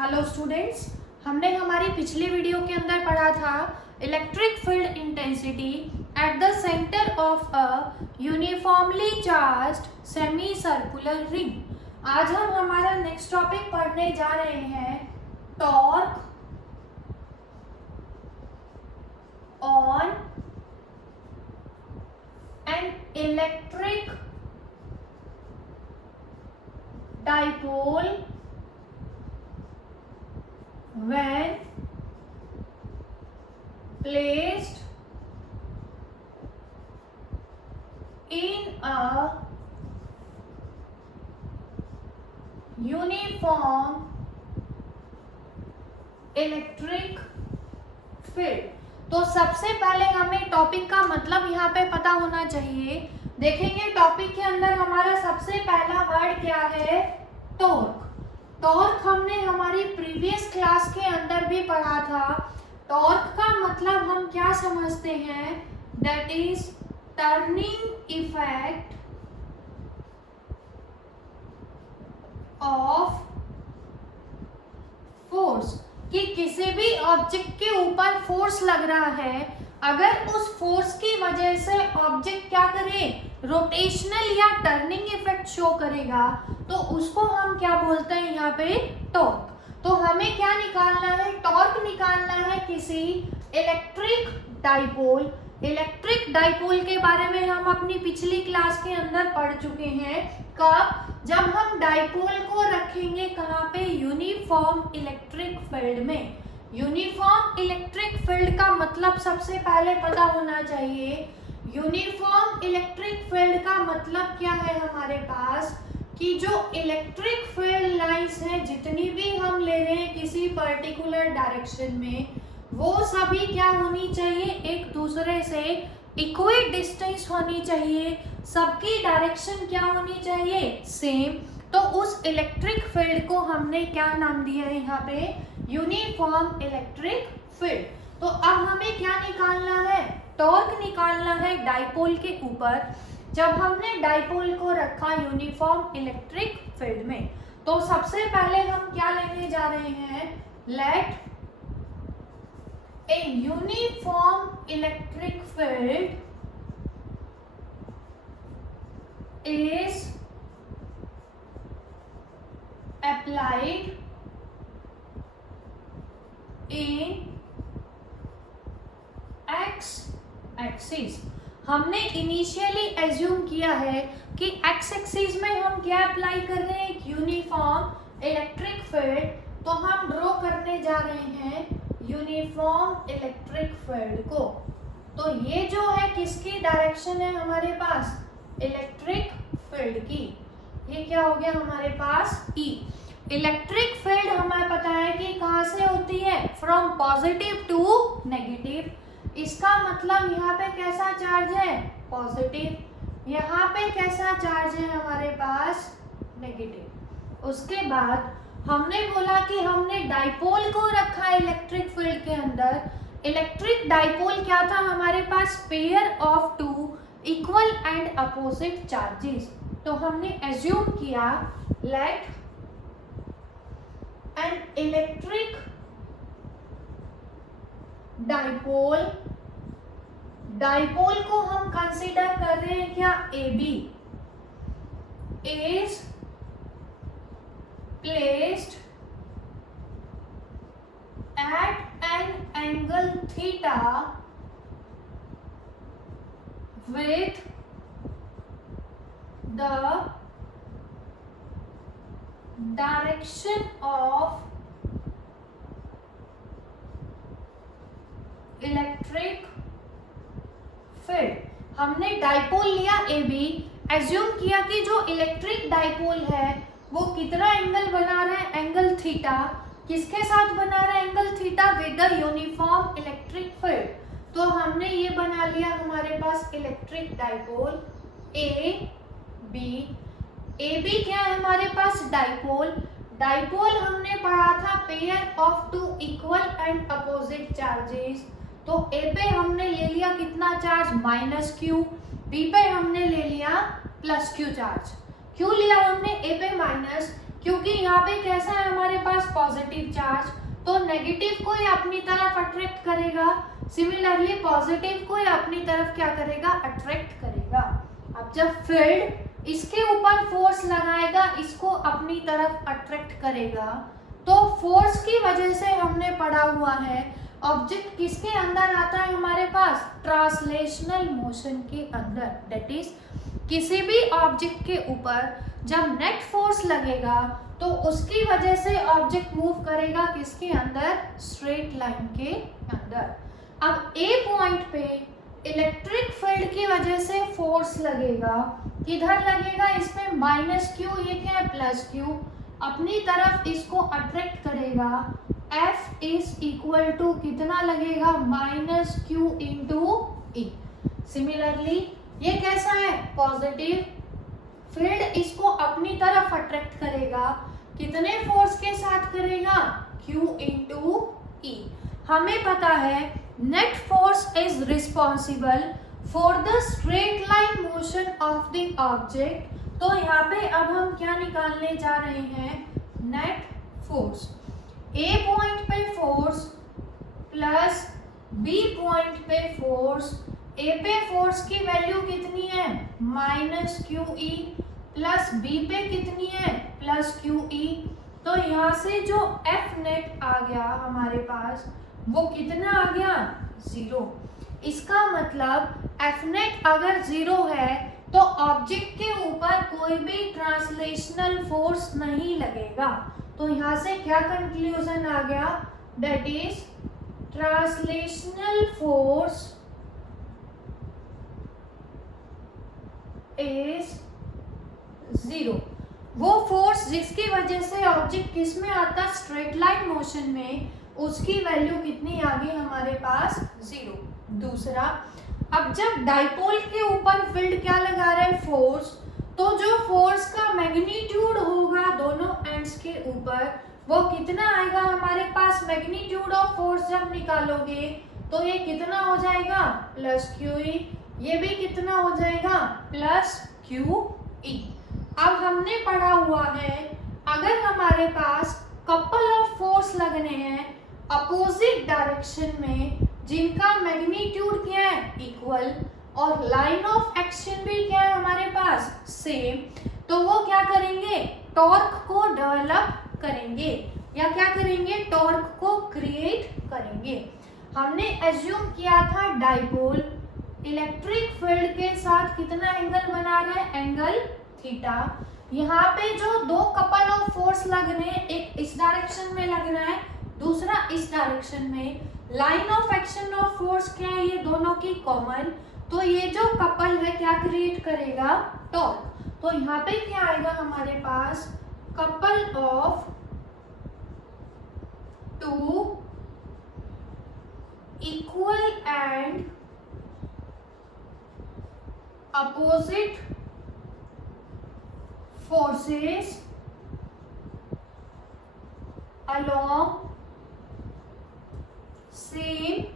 Hello students, हमने हमारी पिछली वीडियो के अंदर पढ़ा था electric field intensity at the centre of a uniformly charged semi circular ring. आज हम हमारा नेक्स्ट टॉपिक पढ़ने जा रहे हैं torque on an electric dipole when placed in a uniform electric field। तो सबसे पहले हमें टॉपिक का मतलब यहाँ पे पता होना चाहिए। देखेंगे टॉपिक के अंदर हमारा सबसे पहला वर्ड क्या है, टॉर्क। टॉर्क हमने हमारी प्रीवियस क्लास के अंदर भी पढ़ा था। टॉर्क का मतलब हम क्या समझते हैं, that is turning effect of force, कि किसी भी ऑब्जेक्ट के ऊपर फोर्स लग रहा है, अगर उस फोर्स की वजह से ऑब्जेक्ट क्या करे, रोटेशनल या टर्निंग इफेक्ट शो करेगा, तो उसको हम क्या बोलते हैं यहाँ पे, टॉर्क। तो हमें क्या निकालना है, टॉर्क निकालना है किसी इलेक्ट्रिक डाइपोल। इलेक्ट्रिक डाइपोल के बारे में हम अपनी पिछली क्लास के अंदर पढ़ चुके हैं। कब, जब हम डाइपोल को रखेंगे कहाँ पे, यूनिफॉर्म इलेक्ट्रिक फील्ड में। यूनिफॉर्म इलेक्ट्रिक फील्ड का मतलब सबसे पहले पता होना चाहिए। यूनिफॉर्म इलेक्ट्रिक फील्ड का मतलब क्या है हमारे पास, कि जो इलेक्ट्रिक फील्ड लाइंस हैं जितनी भी हम ले रहे हैं किसी पर्टिकुलर डायरेक्शन में, वो सभी क्या होनी चाहिए, एक दूसरे से इक्वल डिस्टेंस होनी चाहिए, सबकी डायरेक्शन क्या होनी चाहिए, सेम। तो उस इलेक्ट्रिक फील्ड को हमने क्या नाम दिया है यहाँ पे, यूनिफॉर्म इलेक्ट्रिक फील्ड। तो अब हमें क्या निकालना है, टॉर्क निकालना है डाइपोल के ऊपर। जब हमने डाइपोल को रखा यूनिफॉर्म इलेक्ट्रिक फील्ड में, तो सबसे पहले हम क्या लेने जा रहे हैं, let a uniform electric field is applied in x axis। हमने इनिशियली एज्यूम किया है कि x एक्सिस में हम क्या अप्लाई कर रहे हैं, यूनिफॉर्म इलेक्ट्रिक फील्ड। तो हम ड्रॉ करने जा रहे हैं यूनिफॉर्म इलेक्ट्रिक फील्ड को। तो ये जो है किसकी डायरेक्शन है हमारे पास, इलेक्ट्रिक फील्ड की। ये क्या हो गया हमारे पास, E। इलेक्ट्रिक फील्ड हमें पता है कि कहाँ से होती है, फ्रॉम पॉजिटिव टू नेगेटिव। इसका मतलब यहाँ पे कैसा चार्ज है, पॉजिटिव। यहाँ पे कैसा चार्ज है हमारे पास, नेगेटिव। उसके बाद हमने बोला कि हमने डाइपोल को रखा है इलेक्ट्रिक फील्ड के अंदर। इलेक्ट्रिक डाइपोल क्या था हमारे पास, pair of two equal and opposite charges. तो हमने एज्यूम किया, let an electric dipole, dipole को हम कंसीडर कर रहे हैं क्या, AB is placed at an angle theta with the direction of electric field। हमने डाइपोल लिया AB, एज्यूम किया कि जो इलेक्ट्रिक डाइपोल है वो कितना एंगल बना रहा है, एंगल थीटा। किसके साथ बना रहा है, angle theta with the uniform electric field. तो हमने ये बना लिया हमारे पास इलेक्ट्रिक डाइपोल AB। AB क्या है हमारे पास, डाइपोल। डाइपोल हमने पढ़ा था pair of two equal and opposite charges. तो A पे हमने ले लिया कितना चार्ज, -Q। B पे हमने ले लिया +Q चार्ज। क्यों लिया हमने A पे माइनस, क्योंकि यहाँ पे कैसा है हमारे पास पॉजिटिव चार्ज, तो नेगेटिव को ये अपनी तरफ अट्रैक्ट करेगा, सिमिलरली पॉजिटिव को ये अपनी तरफ क्या करेगा, अट्रैक्ट करेगा। अब जब फील्ड इसके ऊपर फोर्स लगाएगा, इसको अपनी तरफ अट्रैक्ट करेगा, तो फोर्स की वजह से हमने पढ़ा हुआ है ऑब्जेक्ट किसके अंदर आता है हमारे पास, ट्रांसलेशनल मोशन के अंदर। दैट इज किसी भी ऑब्जेक्ट के ऊपर जब नेट फोर्स लगेगा तो उसकी वजह से ऑब्जेक्ट मूव करेगा किसके अंदर, स्ट्रेट लाइन के अंदर। अब ए पॉइंट पे इलेक्ट्रिक फील्ड की वजह से फोर्स लगेगा, किधर लगेगा, इसमें माइनस क्यू, ये क्या है प्लस क्यू, अपनी तरफ इसको अट्रैक्ट करेगा। F इज इक्वल टू कितना लगेगा, माइनस क्यू इंटू ई। सिमिलरली ये कैसा है, पॉजिटिव, फील्ड इसको अपनी तरफ अट्रैक्ट करेगा, कितने फोर्स के साथ करेगा, Q इंटू ई। हमें पता है net force is responsible for the straight line motion of the object. तो यहाँ पे अब हम क्या निकालने जा रहे हैं, नेट फोर्स। ए पॉइंट पे फोर्स प्लस बी पॉइंट पे फोर्स, ए पे फोर्स की वैल्यू कितनी है, minus Q E, plus B पे कितनी है, प्लस क्यू ई। तो यहाँ से जो एफ नेट आ गया हमारे पास वो कितना आ गया, 0। इसका मतलब एफ नेट अगर 0 है तो ऑब्जेक्ट के ऊपर कोई भी ट्रांसलेशनल फोर्स नहीं लगेगा। तो यहाँ से क्या कंक्लूजन आ गया, that is translational force is 0। वो फोर्स जिसकी वजह से ऑब्जेक्ट किस में आता, स्ट्रेट लाइन मोशन में, उसकी वैल्यू कितनी आ गई हमारे पास, 0। दूसरा, अब जब डाइपोल के ऊपर फील्ड क्या लगा रहा है, फोर्स, तो जो फोर्स का मैग्नीट्यूड होगा दोनों एंड्स के ऊपर वो कितना आएगा हमारे पास, मैग्नीट्यूड ऑफ फोर्स जब निकालोगे तो ये कितना हो जाएगा, प्लस क्यू ई, ये भी कितना हो जाएगा, प्लस क्यू ई। अब हमने पढ़ा हुआ है अगर हमारे पास कपल ऑफ फोर्स लगने हैं अपोजिट डायरेक्शन में जिनका मैग्नीट्यूड क्या है, इक्वल, और लाइन ऑफ एक्शन भी क्या है हमारे पास, सेम, तो वो क्या करेंगे, टॉर्क को डेवलप करेंगे या क्या करेंगे, टॉर्क को क्रिएट करेंगे। हमने एज्यूम किया था डाइपोल इलेक्ट्रिक फील्ड के साथ कितना एंगल बना रहा है, एंगल थीटा। यहाँ पे जो दो कपल ऑफ फोर्स लग रहे हैं, एक इस डायरेक्शन में लग रहा है, दूसरा इस डायरेक्शन में, line of action of force क्या है, ये दोनों की कॉमन, तो ये जो कपल है क्या क्रिएट करेगा, टॉर्क। तो यहाँ पे क्या आएगा हमारे पास, couple of two equal and opposite forces along same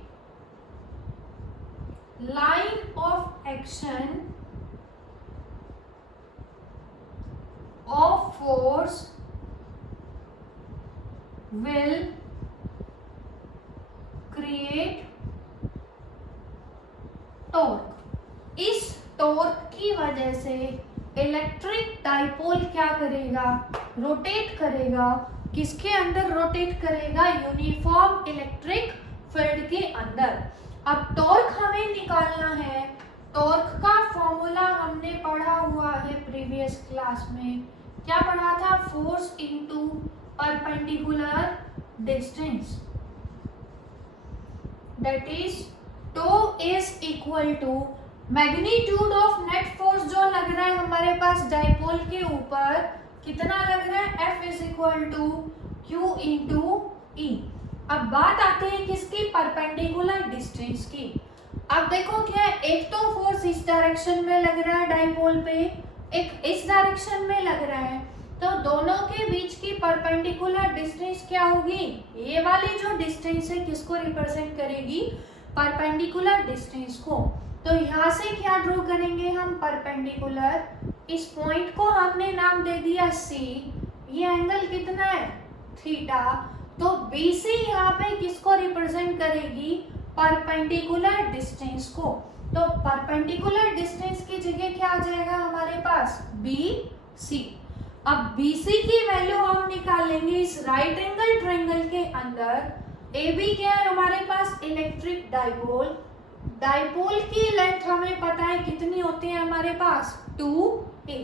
line of action of force will create torque. इस टॉर्क की वजह से इलेक्ट्रिक डाइपोल क्या करेगा, रोटेट करेगा, किसके अंदर रोटेट करेगा, यूनिफॉर्म इलेक्ट्रिक फील्ड के अंदर। अब टॉर्क हमें निकालना है, टॉर्क का फॉर्मूला हमने पढ़ा हुआ है प्रीवियस क्लास में, क्या पढ़ा था, force into perpendicular distance, that is tau is equal to magnitude of net force जो लग रहा है हमारे पास डाइपोल के ऊपर, कितना लग रहा है, F is equal to q into E. अब बात आते हैं किसकी, परपेंडिकुलर डिस्टेंस की। अब देखो क्या है, एक तो फोर्स इस डायरेक्शन में लग रहा है डाइपोल पे, एक इस डायरेक्शन में लग रहा है, तो दोनों के बीच की परपेंडिकुलर डिस्टेंस क्या होगी, ये वाली जो डिस्टेंस है किसको रिप्रेजेंट करेगी, परपेंडिकुलर डिस्टेंस को। तो यहाँ से क्या ड्रॉ करेंगे हम, परपेंडिकुलर, इस पॉइंट को हमने नाम दे दिया C, ये एंगल कितना है थीटा। तो BC यहाँ पे किसको रिप्रेजेंट करेगी, परपेंडिकुलर डिस्टेंस को। तो परपेंडिकुलर डिस्टेंस की जगह क्या आ जाएगा हमारे पास BC। अब BC की वैल्यू हम निकालेंगे इस राइट एंगल ट्रायंगल के अंदर। AB क्या है हमारे पास, इलेक्ट्रिक डाइपोल। डाइपोल की लेंथ हमें पता है कितनी होती है हमारे पास 2a।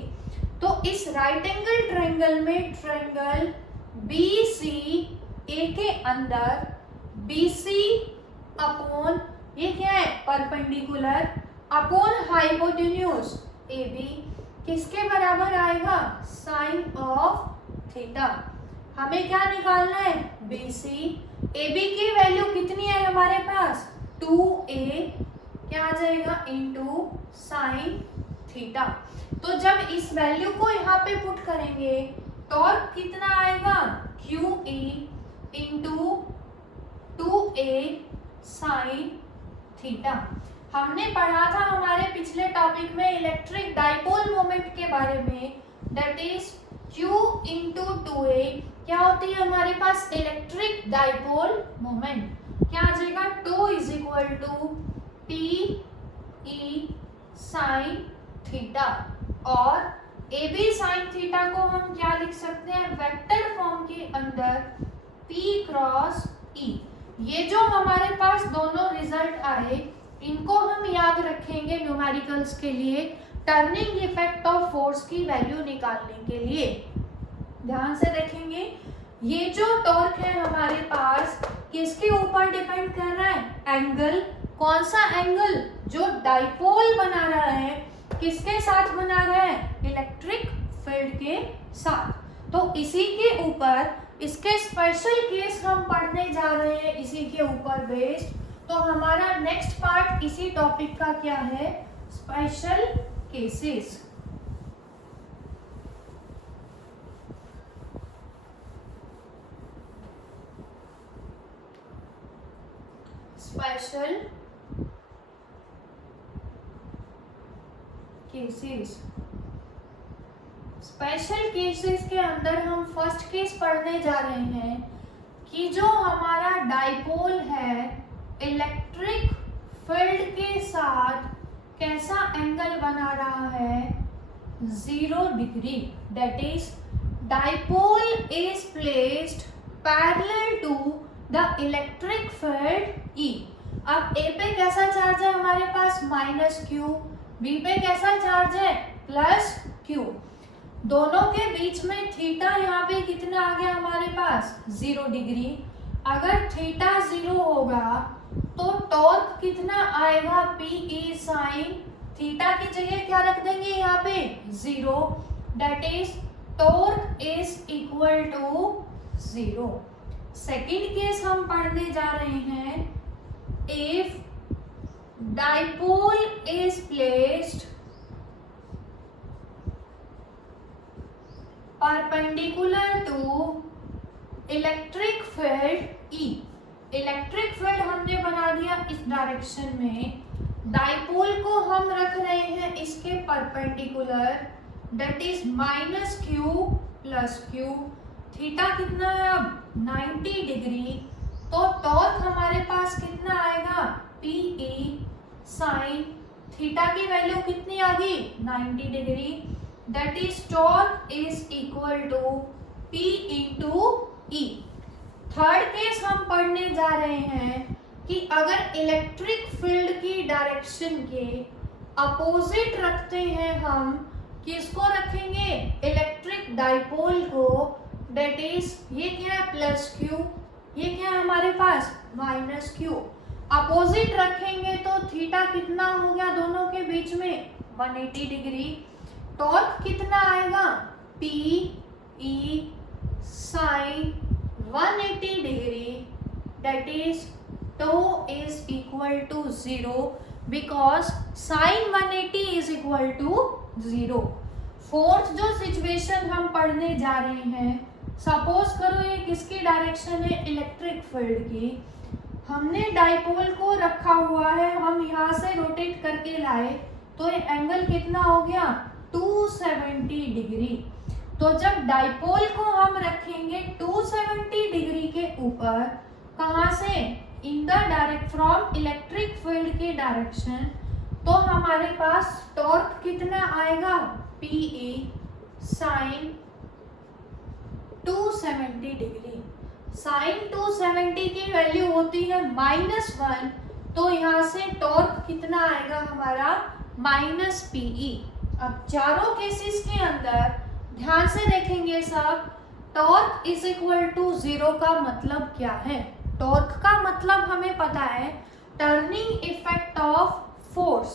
तो इस राइट एंगल ट्रायंगल में ट्रायंगल BCA के अंदर BC अपॉन ये क्या है परपेंडिकुलर अपॉन हाइपोटेन्यूज AB किसके बराबर आएगा, साइन ऑफ थीटा। हमें क्या निकालना है BC। AB की वैल्यू कितनी है हमारे पास 2a क्या आ जाएगा इनटू साइन थीटा। तो जब इस वैल्यू को यहाँ पे पुट करेंगे टॉर्क कितना आएगा QE into 2a sine theta. हमने पढ़ा था हमारे पिछले टॉपिक में इलेक्ट्रिक डाइपोल मोमेंट के बारे में, that is Q into 2a क्या होती है हमारे पास इलेक्ट्रिक डाइपोल मोमेंट। क्या आ जाएगा 2 is equal to TE sine theta. और AB साइन थीटा को हम क्या लिख सकते हैं वेक्टर फॉर्म के अंदर P क्रॉस E। ये जो हमारे पास दोनों रिजल्ट आए इनको हम याद रखेंगे न्यूमेरिकल्स के लिए, टर्निंग इफेक्ट ऑफ फोर्स की वैल्यू निकालने के लिए। ध्यान से देखेंगे ये जो टॉर्क है हमारे पास किसके ऊपर डिपेंड कर रहा है, एंगल। कौन सा एंगल, जो डाइपोल बना रहा है किसके साथ बना रहा है, इलेक्ट्रिक फील्ड के साथ। तो इसी के ऊपर इसके स्पेशल केस हम पढ़ने जा रहे हैं इसी के ऊपर बेस्ड। तो हमारा नेक्स्ट पार्ट इसी टॉपिक का क्या है, special cases. Special cases. Special cases के अंदर हम फर्स्ट केस पढ़ने जा रहे हैं कि जो हमारा डाइपोल है इलेक्ट्रिक फील्ड के साथ कैसा एंगल बना रहा है 0 degree. That is dipole is placed parallel to the electric field E। अब A पे कैसा चार्ज है हमारे पास -Q, B पे कैसा चार्ज है +Q। दोनों के बीच में थीटा यहाँ पे कितना आ गया हमारे पास 0 डिग्री। अगर थीटा 0 होगा तो टॉर्क कितना आएगा PE साइन थीटा की जगह क्या रख देंगे यहाँ पे 0। That is torque is equal to 0। Second case हम पढ़ने जा रहे हैं, if dipole is placed perpendicular to electric field E। Electric field हमने बना दिया इस डायरेक्शन में, डाइपोल को हम रख रहे हैं इसके perpendicular, that is -Q +Q। Theta कितना है अब 90 डिग्री। तो टॉर्क हमारे पास कितना आएगा PE साइन थीटा की वैल्यू कितनी आ गई 90 degree. That is torque is equal to P into E। Third case हम पढ़ने जा रहे हैं कि अगर इलेक्ट्रिक फील्ड की डायरेक्शन के अपोजिट रखते हैं हम, किसको रखेंगे इलेक्ट्रिक डाइपोल को, दैट इज ये क्या है +Q, ये क्या है हमारे पास -Q। अपोजिट रखेंगे तो थीटा कितना हो गया दोनों के बीच में 180 डिग्री। टॉर्क कितना आएगा PE sine 180 degree, that is tau is equal to 0 because sine 180 is equal to 0। Fourth जो सिचुएशन हम पढ़ने जा रहे हैं, सपोज करो ये किसकी डायरेक्शन है इलेक्ट्रिक फील्ड की। हमने डाइपोल को रखा हुआ है, हम यहाँ से रोटेट करके लाए तो ये एंगल कितना हो गया 270 डिग्री। तो जब डाइपोल को हम रखेंगे 270 डिग्री के ऊपर, कहाँ से, in the direct from electric field के डायरेक्शन, तो हमारे पास टॉर्क कितना आएगा, PE साइन 270 डिग्री। साइन 270 की वैल्यू होती है -1, तो यहाँ से टॉर्क कितना आएगा हमारा, -PE। अब चारों केसेस के अंदर ध्यान से देखेंगे सब, टॉर्क इज इक्वल टू 0 का मतलब क्या है। टॉर्क का मतलब हमें पता है, turning effect of force.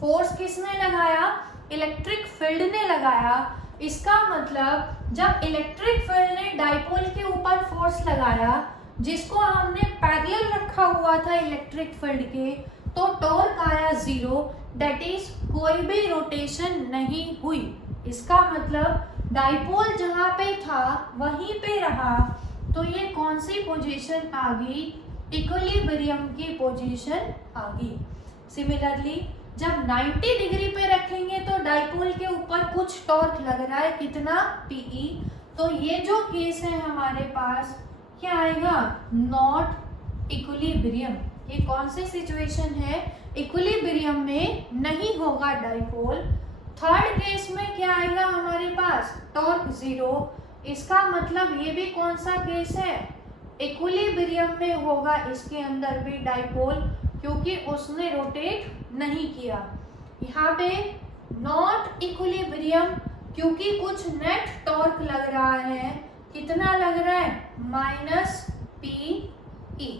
Force किसने लगाया, इलेक्ट्रिक फील्ड ने लगाया। इसका मतलब जब इलेक्ट्रिक फील्ड ने डाइपोल के ऊपर फोर्स लगाया, जिसको हमने पैरेलल रखा हुआ था इलेक्ट्रिक फील्ड के, तो टॉर्क आया 0, दैट इज कोई भी रोटेशन नहीं हुई। इसका मतलब डाइपोल जहाँ पे था वहीं पे रहा, तो ये कौन सी पोजीशन आ गई, इक्विलिब्रियम की पोजीशन आ गई। सिमिलरली जब 90 डिग्री पे रखेंगे तो डाइपोल के ऊपर कुछ टॉर्क लग रहा है, कितना, PE। तो ये जो केस है हमारे पास क्या आएगा, नॉट इक्विलिब्रियम। ये कौन सी सिचुएशन है, इक्विलिब्रियम में नहीं होगा डाइपोल। थर्ड केस में क्या आएगा हमारे पास, टॉर्क 0। इसका मतलब ये भी कौन सा केस है, इक्विलिब्रियम में होगा इसके अंदर भी डाइपोल, क्योंकि उसने रोटेट नहीं किया। यहाँ पे नॉट इक्विलिब्रियम, क्योंकि कुछ नेट टॉर्क लग रहा है, कितना लग रहा है, -PE।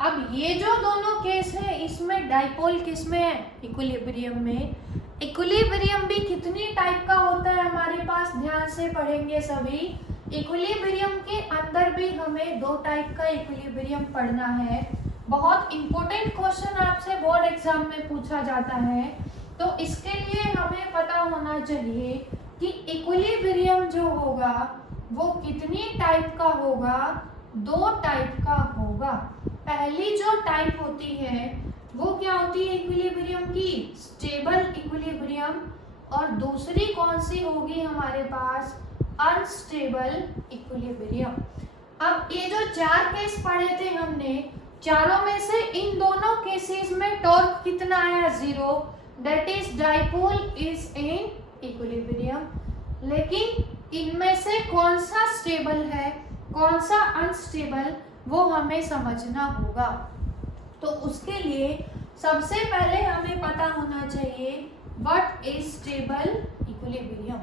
अब ये जो दोनों केस है, इसमें डाइपोल किस में है, इक्विलिब्रियम में। इक्विलिब्रियम भी कितनी टाइप का होता है हमारे पास, ध्यान से पढ़ेंगे सभी। इक्विलिब्रियम के अंदर भी हमें 2 टाइप का इक्विलिब्रियम पढ़ना है। बहुत इंपॉर्टेंट क्वेश्चन आपसे बोर्ड एग्जाम में पूछा जाता है, तो इसके लिए हमें पता होना चाहिए कि इक्विलिब्रियम जो होगा वो कितनी टाइप का होगा, 2 टाइप का होगा। पहली जो टाइप होती है वो क्या होती है इक्विलिब्रियम की, स्टेबल इक्विलिब्रियम, और दूसरी कौन सी होगी हमारे पास, अनस्टेबल इक्विलिब्रियम। अब ये जो 4 केस पढ़े थे हमने, चारों में से इन दोनों केसेस में टॉर्क कितना आया, 0, that is dipole is in equilibrium. लेकिन इनमें से कौन सा स्टेबल है, कौन सा अनस्टेबल, वो हमें समझना होगा। तो उसके लिए सबसे पहले हमें पता होना चाहिए what is stable equilibrium.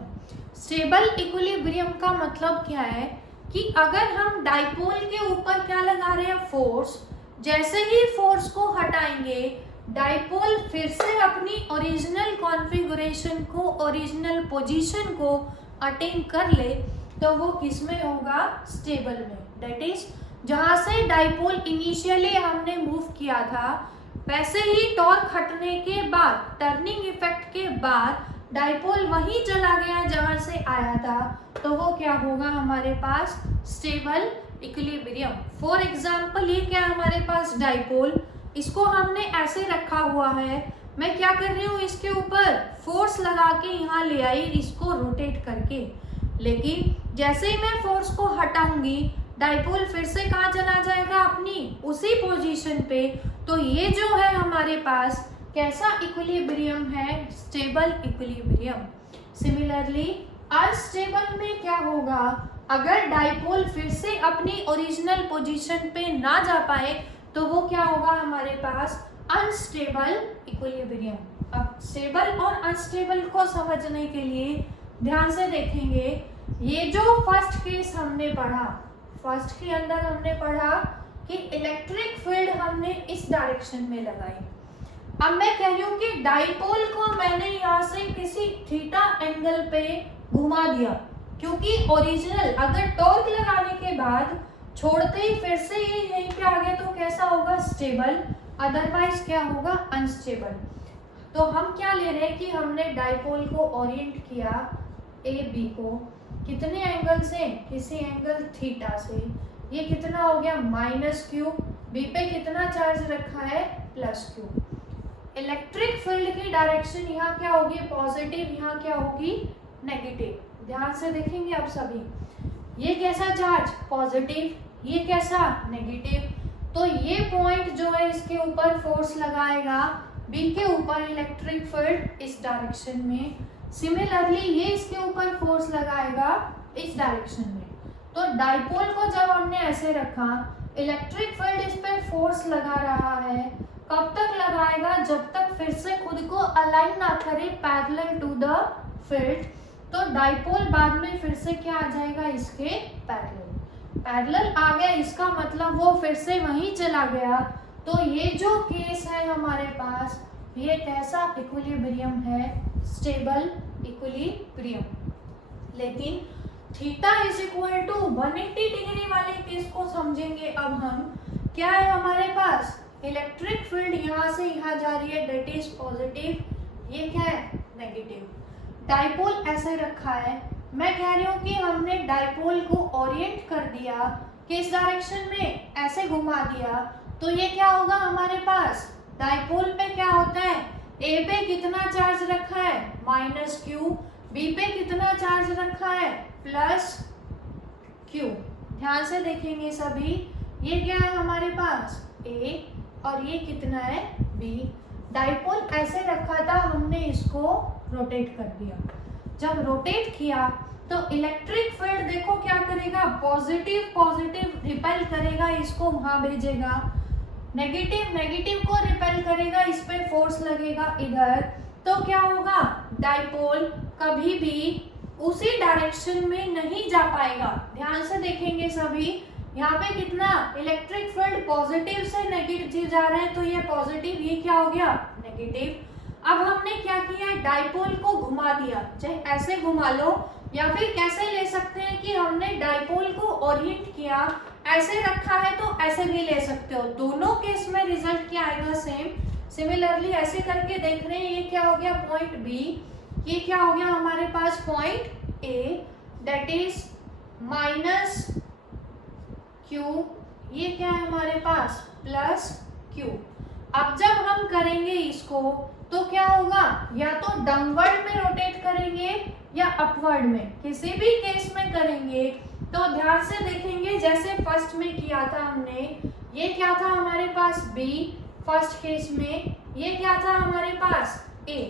Stable equilibrium का मतलब क्या है कि अगर हम डाइपोल के ऊपर क्या लगा रहे हैं, फोर्स, जैसे ही फोर्स को हटाएंगे, डाइपोल फिर से अपनी ओरिजिनल कॉन्फ़िगरेशन को, ओरिजिनल पोजीशन को अटेन कर ले, तो वो किस में होगा, स्टेबल में। दैट इज जहाँ से डाइपोल इनिशियली हमने मूव किया था, वैसे ही टॉर्क हटने के बाद, टर्निंग इफेक्ट के बाद डाइपोल वहीं चला गया जहाँ से आया था, तो वो क्या होगा हमारे पास, स्टेबल इक्विलिब्रियम। फॉर एग्जाम्पल ये क्या है हमारे पास, डाइपोल, इसको हमने ऐसे रखा हुआ है, मैं क्या कर रही हूँ, इसके ऊपर फोर्स लगा के यहाँ ले आई, इसको रोटेट करके। लेकिन जैसे ही मैं फोर्स को हटाऊंगी, डाइपोल फिर से कहाँ चला जाएगा, अपनी उसी पोजीशन पे। तो ये जो है हमारे पास कैसा इक्विलिब्रियम है, स्टेबल इक्विलिब्रियम। सिमिलरली अनस्टेबल में क्या होगा, अगर डाइपोल फिर से अपनी ओरिजिनल पोजीशन पे ना जा पाए, तो वो क्या होगा हमारे पास, अनस्टेबल इक्विलिब्रियम। अब स्टेबल और अनस्टेबल को समझने के लिए ध्यान से देखेंगे, ये जो फर्स्ट केस हमने पढ़ा, फर्स्ट के अंदर हमने पढ़ा कि इलेक्ट्रिक फील्ड हमने इस डायरेक्शन में लगाई। अब मैं कह रही हूँ कि डाइपोल को मैंने यहाँ से किसी थीटा एंगल पे घुमा दिया, क्योंकि ओरिजिनल अगर टॉर्क लगाने के बाद छोड़ते ही फिर से ये यहीं पे आ गया, तो कैसा होगा, स्टेबल, अदरवाइज क्या होगा, अनस्टेबल। तो हम क्या ले रहे हैं कि हमने डाइपोल को ओरिएंट किया ए बी को, कितने एंगल से, किसी एंगल थीटा से। ये कितना हो गया, -q, बी पे कितना चार्ज रखा है, +q। इलेक्ट्रिक फील्ड की डायरेक्शन यहाँ क्या होगी, पॉजिटिव, यहाँ क्या होगी, नेगेटिव। ध्यान से देखेंगे आप सभी, ये कैसा चार्ज पॉजिटिव, ये कैसा नेगेटिव, तो ये पॉइंट जो है इसके ऊपर फोर्स लगाएगा, बी के ऊपर इलेक्ट्रिक फील्ड इस डायरेक्शन में, सिमिलरली ये इसके ऊपर फोर्स लगाएगा इस डायरेक्शन में। तो डाइपोल को जब हमने ऐसे रखा, इलेक्ट्रिक फील्ड इस पे फोर्स लगा रहा है, कब तक लगाएगा, जब तक फिर से खुद को अलाइन ना करे पैरेलल टू द फील्ड। तो डाइपोल बाद में फिर से क्या आ जाएगा, इसके पैरेलल आ गया, इसका मतलब वो फिर से वहीं चला गया। तो ये जो केस है हमारे पास, ये कैसा इक्विलिब्रियम है, स्टेबल इक्विलिब्रियम। लेकिन theta is equal to 180 degree वाले केस को समझेंगे अब हम। क्या है हमारे पास, इलेक्ट्रिक फील्ड यहाँ से यहाँ जा रही है, दैट इज पॉजिटिव, ये क्या है नेगेटिव। डाइपोल ऐसे रखा है, मैं कह रही हूँ कि हमने डाइपोल को ओरिएंट कर दिया, किस डायरेक्शन में, ऐसे घुमा दिया, तो ये क्या होगा हमारे पास, डाइपोल पे क्या होता है, ए पे कितना चार्ज रखा है माइनस क्यू, बी पे कितना चार्ज रखा है प्लस क्यू। ध्यान से देखेंगे सभी, ये क्या है हमारे पास ए और ये कितना है बी। डाइपोल ऐसे रखा था, हमने इसको रोटेट कर दिया। जब रोटेट किया तो इलेक्ट्रिक फील्ड देखो क्या करेगा, पॉजिटिव पॉजिटिव रिपेल करेगा, इसको वहां भेजेगा, नेगेटिव नेगेटिव को रिपेल करेगा, इस पे फोर्स लगेगा इधर। तो क्या होगा, डाइपोल कभी भी उसी डायरेक्शन में नहीं जा पाएगा। ध्यान से देखेंगे सभी, यहाँ पे कितना इलेक्ट्रिक फील्ड पॉजिटिव से नेगेटिव जा रहा है, तो ये पॉजिटिव, ये क्या हो गया नेगेटिव। अब हमने क्या किया, डाइपोल को घुमा दिया, चाहे ऐसे घुमा लो या फिर कैसे ले सकते हैं कि हमने डाइपोल को ओरिएंट किया, ऐसे रखा है तो ऐसे भी ले सकते हो, दोनों केस में रिजल्ट क्या आएगा सेम। सिमिलरली ऐसे करके देख रहे हैं, ये क्या हो गया पॉइंट बी, ये क्या हो गया हमारे पास point A, that is minus q, ये क्या है हमारे पास प्लस क्यू। अब जब हम करेंगे इसको तो क्या होगा, या तो डाउनवर्ड में रोटेट करेंगे या अपवर्ड में, किसी भी केस में करेंगे। तो ध्यान से देखेंगे, जैसे फर्स्ट में किया था हमने, ये क्या था हमारे पास बी फर्स्ट केस में, ये क्या था हमारे पास ए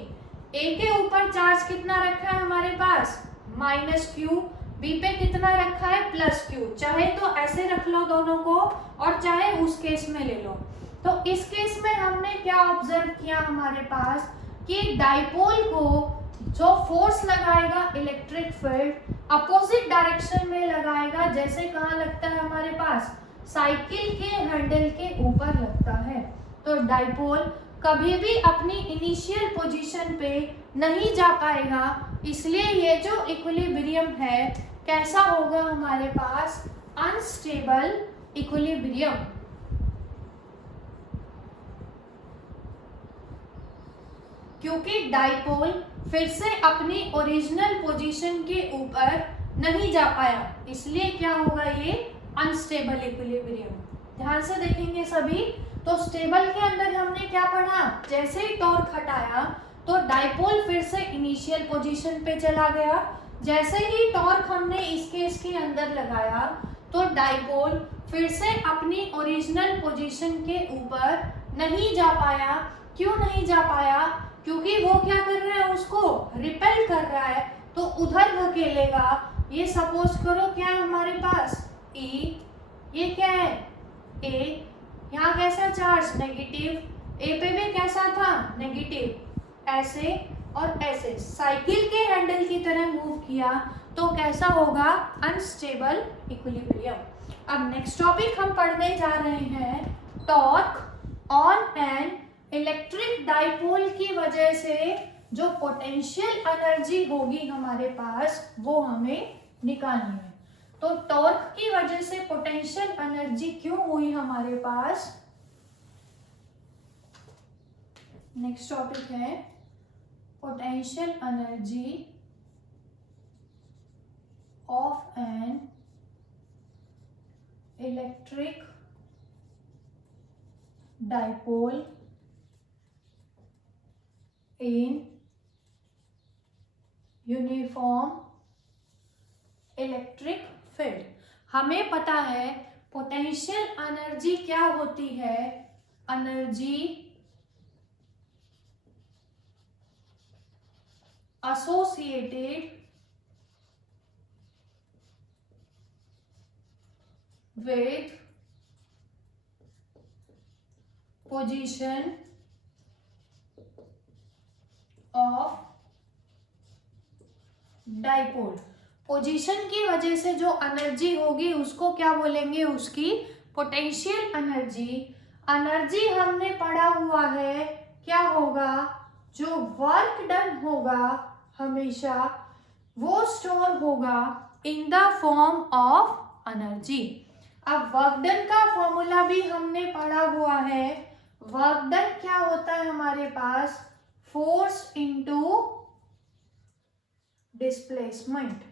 के ऊपर चार्ज कितना रखा है हमारे पास माइनस क्यू, बी पे कितना रखा है प्लस क्यू। चाहे तो ऐसे रख लो दोनों को और चाहे उस केस में ले लो। तो इस केस में हमने क्या ऑब्जर्व किया हमारे पास कि डाइपोल को जो फोर्स लगाएगा इलेक्ट्रिक फील्ड अपोजिट डायरेक्शन में लगाएगा, जैसे कहाँ लगता है हमारे पास साइकिल के हैंडल के ऊपर लगता है। तो डाइपोल कभी भी अपनी इनिशियल पोजीशन पे नहीं जा पाएगा, इसलिए ये जो इक्विलिब्रियम है कैसा होगा हमारे पास अनस्टेबल इक्विलिब्रियम। क्योंकि डाइपोल फिर से अपनी ओरिजिनल पोजीशन के ऊपर नहीं जा पाया, इसलिए क्या होगा ये अनस्टेबल इक्विलिब्रियम। ध्यान से देखेंगे सभी, तो स्टेबल के अंदर हमने क्या पढ़ा, जैसे ही टॉर्क हटाया तो डाइपोल फिर से इनिशियल पोजीशन पे चला गया, जैसे ही टॉर्क हमने इस केस के अंदर लगाया तो डाइपोल फिर से अपनी ओरिजिनल पोजीशन के ऊपर नहीं जा पाया। क्यों नहीं जा पाया, क्योंकि वो क्या कर रहा है, उसको रिपेल कर रहा है, तो उधर धकेलेगा। ये सपोज करो क्या है हमारे पास ई, ये क्या है ए, यहाँ कैसा चार्ज नेगेटिव, ए पे भी कैसा था नेगेटिव, ऐसे और ऐसे साइकिल के हैंडल की तरह मूव किया तो कैसा होगा अनस्टेबल इक्विलिब्रियम। अब नेक्स्ट टॉपिक हम पढ़ने जा रहे हैं, torque on an electric dipole की वजह से जो पोटेंशियल एनर्जी होगी हमारे पास वो हमें निकालनी है। तो टॉर्क की वजह से पोटेंशियल एनर्जी क्यों हुई हमारे पास, नेक्स्ट टॉपिक है potential energy of N electric dipole in uniform electric field. हमें पता है पोटेंशियल एनर्जी क्या होती है, energy associated with position of dipole. Position की वजह से जो एनर्जी होगी उसको क्या बोलेंगे, उसकी पोटेंशियल एनर्जी। एनर्जी हमने पढ़ा हुआ है क्या होगा, जो वर्क डन होगा हमेशा वो स्टोर होगा in the form of energy. अब वर्क डन का फॉर्मूला भी हमने पढ़ा हुआ है। वर्क डन क्या होता है हमारे पास, फोर्स इनटू डिस्प्लेसमेंट।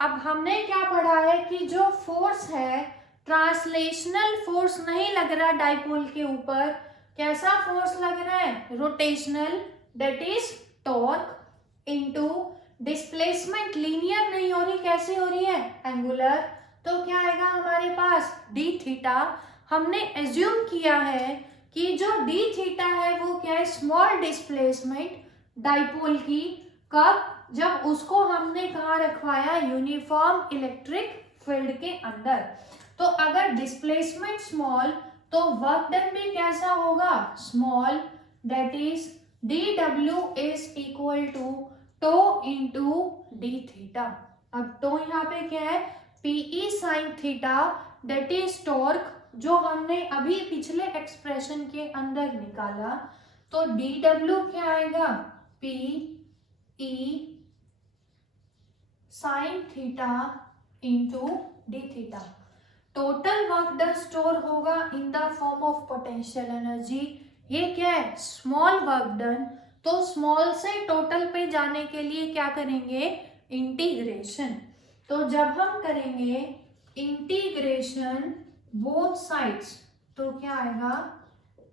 अब हमने क्या पढ़ा है कि जो फोर्स है ट्रांसलेशनल फोर्स नहीं लग रहा डाइपोल के ऊपर, कैसा फोर्स लग रहा है, rotational, that is torque into displacement linear नहीं हो रही, कैसी हो रही है, एंगुलर। तो क्या आएगा हमारे पास डी थीटा। हमने एज्यूम किया है कि जो डी थीटा है वो क्या है, स्मॉल डिस्प्लेसमेंट डाइपोल की, कब, जब उसको हमने कहाँ रखवाया, यूनिफॉर्म इलेक्ट्रिक फील्ड के अंदर। तो अगर डिस्प्लेसमेंट स्मॉल तो वर्क डन भी कैसा होगा, small, that is D W is equal to tau into D theta. अब टो यहाँ पे क्या है, PE sine theta, that is torque, जो हमने अभी पिछले एक्सप्रेशन के अंदर निकाला। तो डी डब्ल्यू क्या आएगा, p E sine theta into D theta. Total work done store होगा in the form of potential energy. ये क्या है, स्मॉल वर्क डन। तो स्मॉल से टोटल पे जाने के लिए क्या करेंगे, इंटीग्रेशन। तो जब हम करेंगे इंटीग्रेशन बोथ साइड्स तो क्या आएगा,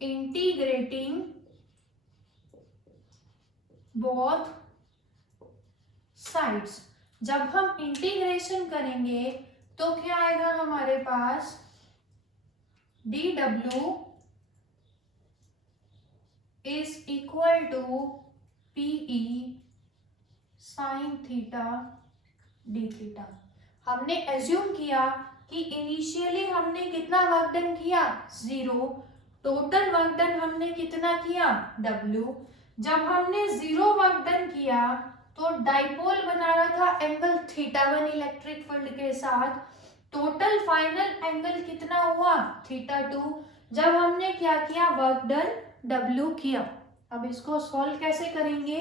इंटीग्रेटिंग बोथ साइड्स। जब हम इंटीग्रेशन करेंगे तो क्या आएगा हमारे पास, d W is equal to p E sine theta d theta. हमने एज्यूम किया कि इनिशियली हमने कितना वर्क डन किया, 0। टोटल वर्क डन हमने कितना किया, W। जब हमने 0 वर्क डन किया तो डाइपोल बना रहा था एंगल θ1 इलेक्ट्रिक फील्ड के साथ। टोटल फाइनल एंगल कितना हुआ, θ2। जब हमने क्या किया, वर्क डन W किया। अब इसको सॉल्व कैसे करेंगे,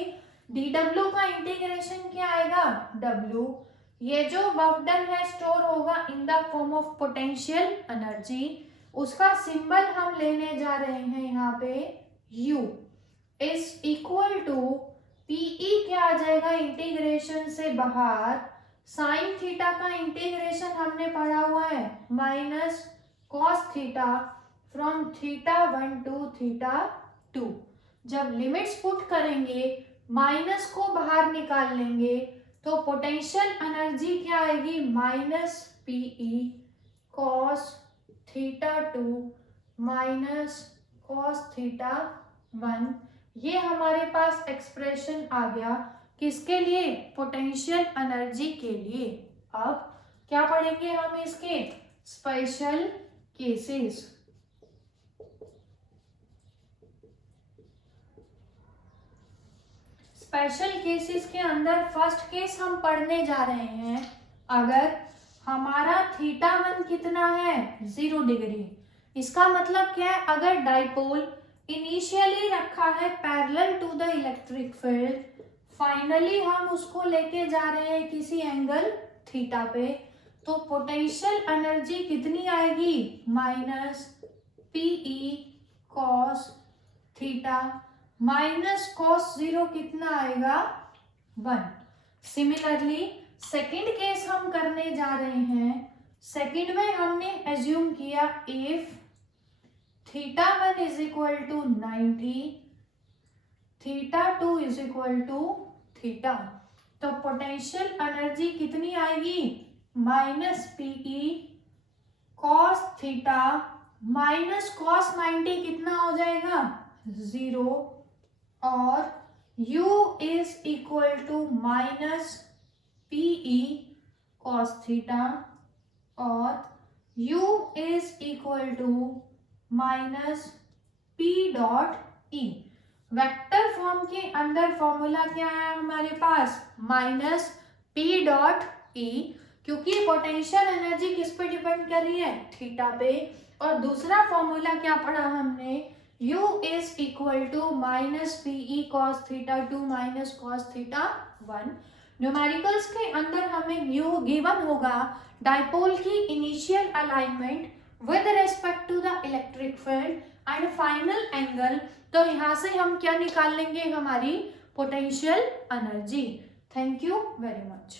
dw का इंटीग्रेशन क्या आएगा, W। ये जो वर्क डन है स्टोर होगा in the form of potential energy. उसका सिंबल हम लेने जा रहे हैं यहाँ पे U is equal to PE क्या आ जाएगा, इंटीग्रेशन से बाहर साइन थीटा का इंटीग्रेशन हमने पढ़ा हुआ है minus cos theta from θ1 to θ2। जब लिमिट्स पुट करेंगे माइनस को बाहर निकाल लेंगे तो पोटेंशियल एनर्जी क्या आएगी, minus PE cos θ2 minus cos θ1। ये हमारे पास एक्सप्रेशन आ गया किसके लिए, पोटेंशियल एनर्जी के लिए। अब क्या पढ़ेंगे हम इसके स्पेशल केसेस। स्पेशल केसेस के अंदर फर्स्ट केस हम पढ़ने जा रहे हैं, अगर हमारा θ1 कितना है, 0 डिग्री। इसका मतलब क्या है, अगर डाइपोल इनिशियली रखा है parallel to the electric field, finally हम उसको लेके जा रहे हैं किसी एंगल थीटा पे, तो पोटेंशियल एनर्जी कितनी आएगी, minus PE cos theta minus cos 0 कितना आएगा, 1। सिमिलरली सेकंड केस हम करने जा रहे हैं। सेकंड में हमने एज्यूम किया if θ1 is equal to 90, θ2 is equal to theta, तो पोटेंशियल एनर्जी कितनी आएगी, minus PE cos theta minus cos 90 कितना हो जाएगा 0 और u is equal to minus PE cos theta और u is equal to minus p dot E. Vector form के अंदर फॉर्मूला क्या है हमारे पास माइनस पी डॉट ई, क्योंकि पोटेंशियल एनर्जी किस पे डिपेंड कर रही है थीटा पे। और दूसरा फॉर्मूला क्या पढ़ा हमने u is equal to minus PE cos theta 2 minus cos theta 1। Numericals के अंदर हमें u गिवन होगा डाइपोल की initial alignment with respect to the electric field and final angle. तो यहाँ से हम क्या निकाल लेंगे हमारी potential energy. Thank you very much.